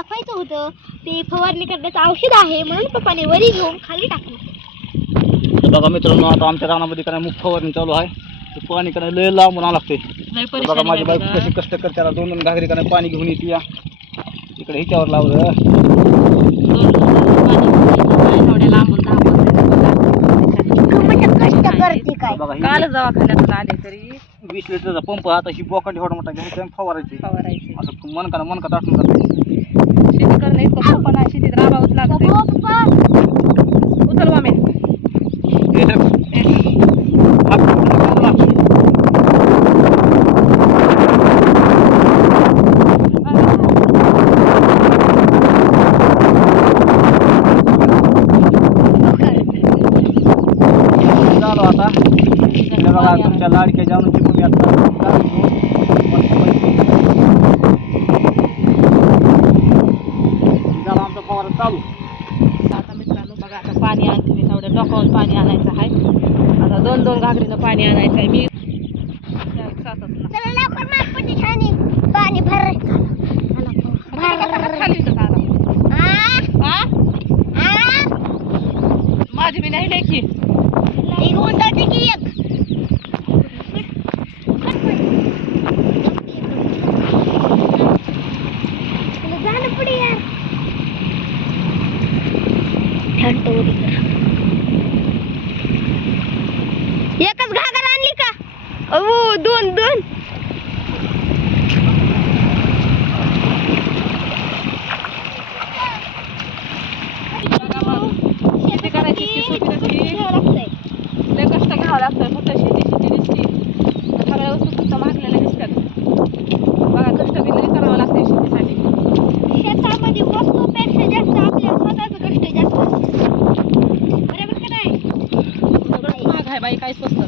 दाखवायचं होतं. ते फवारणी करण्याचं औषध आहे म्हणून पप्पाने वरी घेऊन खाली टाकलं. तर बघा मित्रांनो आता आमच्या रानामध्ये काय मुख फवारणी चालू आहे. ते पाणी करायला लय लांबून आणावं लागते तर बघा माझी बायको कशी कष्ट करते. त्याला दोन दोन घागरी करायला पाणी घेऊन येते या. इकडे हिच्यावर लावलं. ही काल आले तरी. वीस लिटरचा पंप आता ही बोकांडी एवढा मोठा घ्यायचा फवारायची. फवारायचे. असं मनका मनका दाटून जाते शेती करणं इतकं सोपं नाही शेतीत राबावंच लागतंय हो पप्पा डोकावून पाणी आणायचं आहे. आता दोन दोन घागरीनं पाणी आणायचं आहे. मी पाणी भर. खाली इथं काढा. आ? हा? आ? माझी मी नाही लेखी. जाणं पुढे यार थंड उडी कर एकच घागर आणली का अहो दोन दोन बघा मग. शेती करायची इतकी सोपी नसती. लय कष्ट घ्यावं लागतं फक्त शेती शेती दिसती तर सगळ्या वस्तू फक्त महागलेल्या दिसतात बघा कष्ट बी लय करावं लागतं शेतीसाठी शेतामध्ये वस्तूपेक्षा जास्त आपल्या स्वतःचं कष्ट जास्त असतं. बरोबर का नाही सगळं महाग आहे बाई काय स्वस्त काय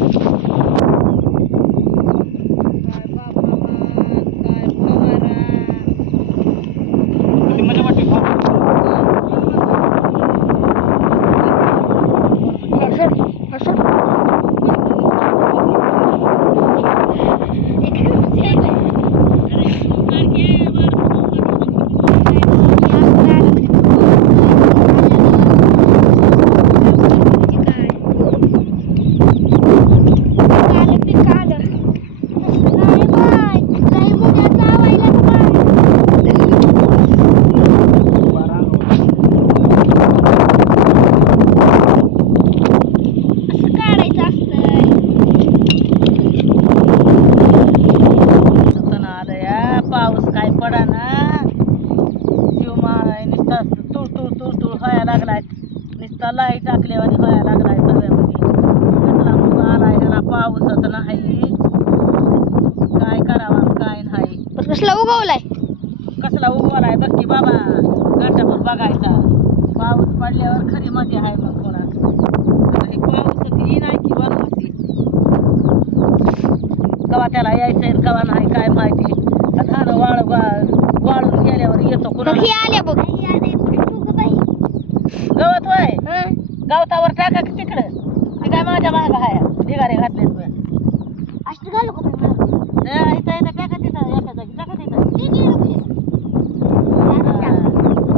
बाबा, काय फवारा. किती मजा वाटते काढायचं असतं सण आलं या पाऊस काय पडा ना जीव मा नुसता तुळ तुळ तुळ तुळ व्हायला लागलाय. नुसता लाइट टाकल्यावानी व्हायला लागलाय सगळ्यामध्ये. कसला मुग आलाय पाऊसच नाही. काय करावा काय नाही. कसला उगवलाय? कसला उगवालाय बघ की बाबा. घाटाभर बघायचा. पाऊस पडल्यावर खरी मजा आहे मग कोणा हे पाऊसच ही नाही की वनवासी. कवा त्याला यायचंय कवा नाही काय माहिती. धान वाळ वाळून गेल्यावर येतो बघ कुणाला? ही आले बघ. गवत होय? गवतावर टाका की तिकडं. ती काय माझ्या माग आहे ढिगारे घातलेत मी अष्ट घालू का? ए, इथं इथं टाका तिथं एका जागी टाका तिथं.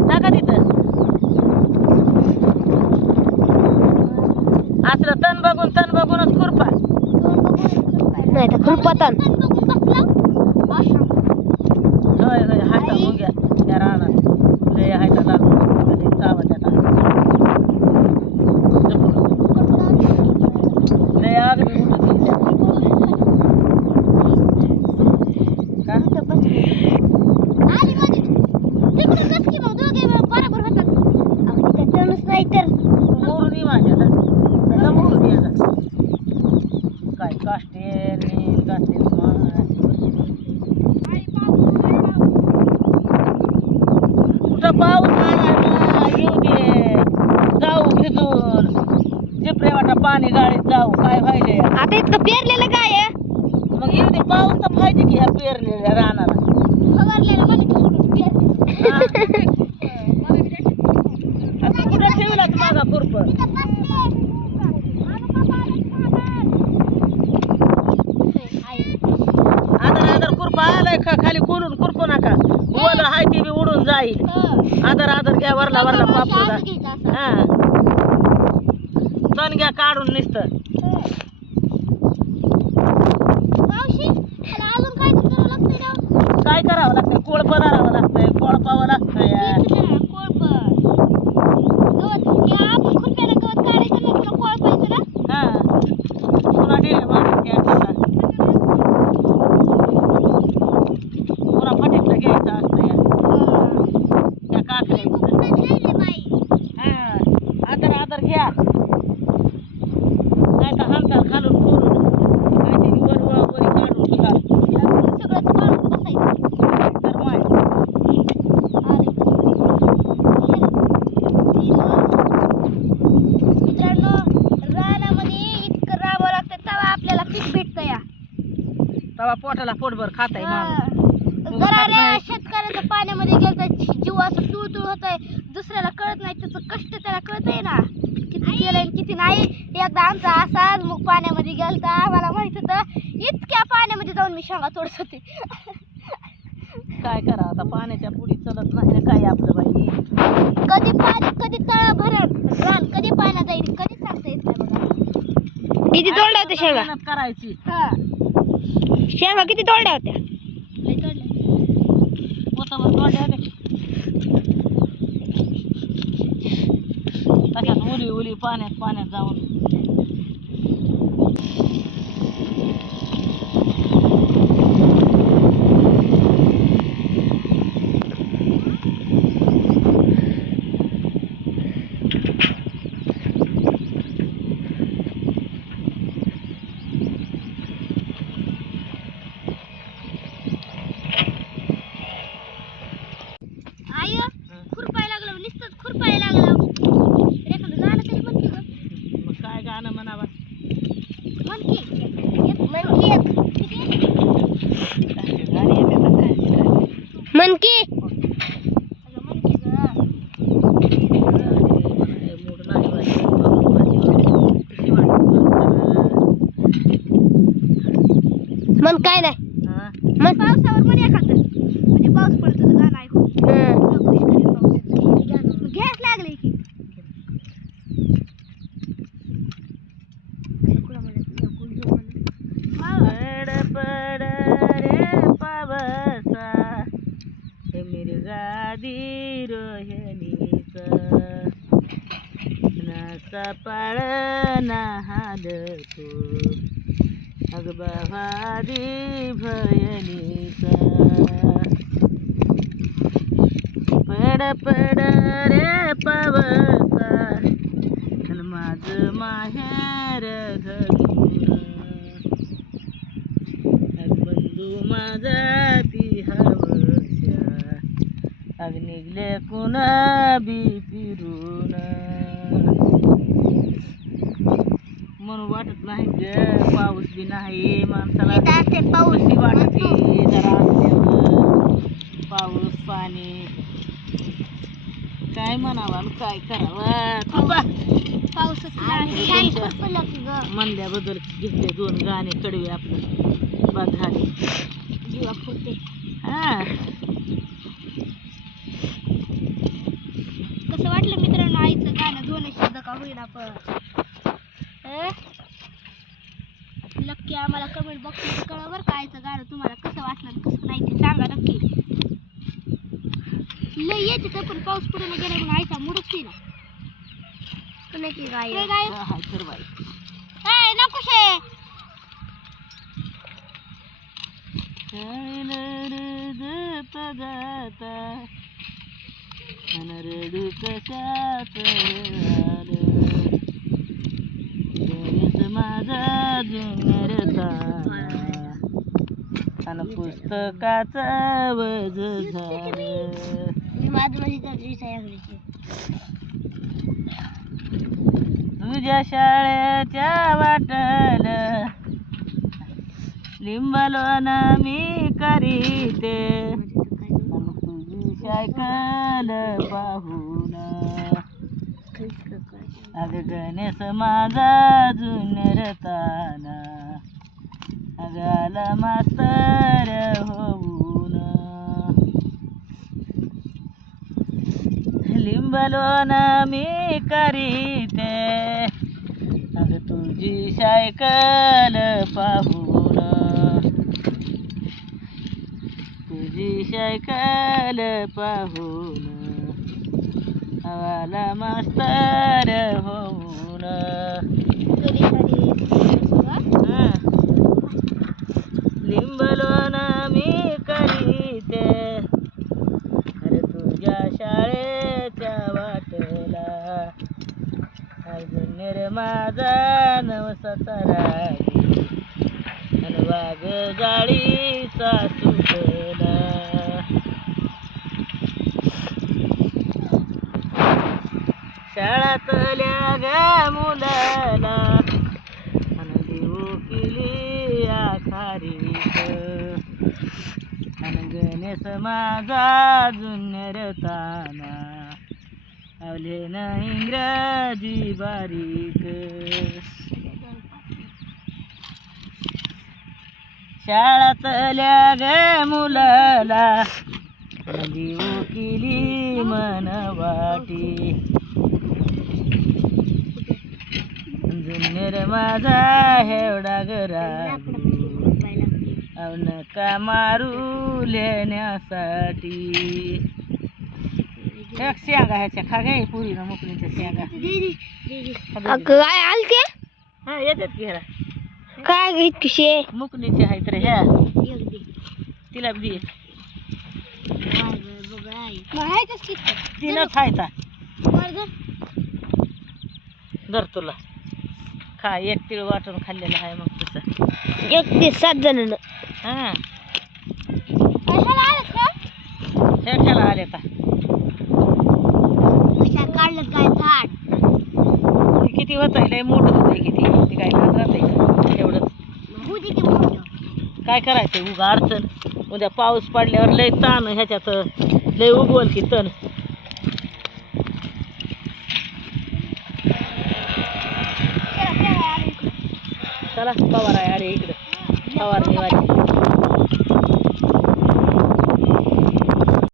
टाका असलं बघून तण बघूनच खुरपा. नाही तर खुरपतन होय होय हाता आई. मुंग्या त्या रानात लय हायता लागून लय चावत येतात लय आग बी उठत का नाही तर मोरून ये माझ्या ना त्याला मोरून ये जा. काय काष्टे नील काष्टे कुठं पाऊस आलाय ना येऊ दे जाऊ भिजून जिपरे वाटा पाणी गाडीत जाऊ काय व्हायले आता इतकं पेरलेलं काय आहे? मग येऊ दे पाऊस तर पाहिजे की ह्या पेरलेल्या रानाला फवारलेलं बघा की सोडून पेरलेलं. हा. आता कुठं ठेवला माझा खुरप इथं बसले. आता नाही तर खुरपा आलाय का खाली कोलून खुरपू नका ओलं हाय ते बी उडून जाईल हं. आदर आदर घ्या वरला वरला पापड असं घ्यायचं असं. हा तण घ्या काढून नुसतं करावं लागतंय कोळपं धरावं लागतंय कोळपावं लागतंय तेच ना, कोळपण. गवत हे आपण खुरप्यानं गवत काढायचं तवा पोटाला पोटभर खाताय माणूस. हा. जरा रे शेतकऱ्याचं पाण्यामध्ये गेलं जीव असं तुळतुळ होत आहे दुसऱ्याला कळत नाही त्याचं कष्ट त्याला कळत आहे ना. किती केलंय आणि किती नाही. एकदा आमचा असाच मग पाण्यामध्ये गेलता. आम्हाला माहीत होतं इतक्या पाण्यामध्ये जाऊन मी शेंगा तोडत होते. काय करा आता पाण्याच्या पुढी चलत नाही ना काय आपलं बाई. कधी पाणी कधी तळ भरण रान कधी पाण्यात जाईल कधी सांगता येत नाही बघा. किती तोडल्या होत्या शेंगा? मेहनत करायची. हा. शेंगा किती तोडल्या होत्या? लय उली उली पाण्यात पाण्यात जाऊन आय खुरपाय लागलं नुसतंच खुरपाय लागलं एखादं गाणं तरी म्हण की गं. मग काय गाणं म्हणावं म्हण की एक म्हण की एक गाणी येते तर काय म्हण की अगं म्हण की गं. मूड नाही वाटत. कशी वाटत म्हण काय नाही हा? म्हण पावसावर म्हण एखादं म्हणजे पाऊस पडतो तर गाणं. मग घ्यायच लागले की कुणा म्हणत? कोण जो म्हणत? हा. पड पड रे पावसा हे मिरगादी रोहिणीचा नासा पाळ हादतो अग बहादी भयनीचा पड पड रे पावसा अन माझं माहेर घडून बंधू माझा ती हवस्या अग निघले कुणा बी फिरून। म्हणून वाटत नाही ग पाऊस बी नाही माणसाला पाऊस कशी वाटत. जरा पाऊस पाणी. काय म्हणावं काय करावं? गं. म्हणल्याबद्दल घेतले दोन गाणे कडवे आपलं. बाद झाले जीवा फुटते. हा. कसं वाटलं मित्रांनो आईचं गाणं? दोन शब्द का होईना पण? नक्की आम्हाला कमेंट बॉक्स कळवा बरं का आईचं गाणं तुम्हाला कसं वाटलं कसं नाही ते सांगा नक्की. लय येते तर पण पाऊस पडून गेला मग आईचा मूडच ना. गाय गाय नकुशे काय रडत जाता रडू कशाच अन पुस्तकाचं. वज तुझ्या शाळेच्या वाटल. लिंबलोना मी करीते. तुझी सायकल पाहून. अग गणेश माझा जुनरताना अग आला होऊन. लिंबलोन मी करीते. अग तुझी सायकल पाहून. तुझी सायकल पाहून. आला मास्तर होऊन हं. लिंबलोन मी करीते. अरे तुझ्या शाळेच्या वाटेला अजून रे माझा नवसाचा गणेश माझा जुन्नरताना आवले ना इंग्रजी बारीक. शाळातल्या ग मुलाला. देऊ केली मन वाटी. जुन्नर माझा हेवडा घरा नका मारू लेण्यासाठी. एक शेंगा ह्याच्या खा गे पुरीनं मुकणीच्या शेंगा. काय आलते? हा येतात की ह्याला. काय घेत पिशे मुकणीचे आहेत रे ह्या. तिला बी. तिनं खायचा. धर तुला. खा एक तिळ वाटून खाल्लेलं आहे मग तसं एक ते सात जण हा हे खेळा आले का? काढलं काय झाड? ते किती होत आहे लय मोठं होत आहे किती. ते काय लहान राहत आहे एवढंच. काय करायचं उगा अडचण. उद्या पाऊस पडल्यावर लय ताण ह्याच्यात लय उगवल की तण. चला पवार आहे अरे इकडं. पवार निवाजी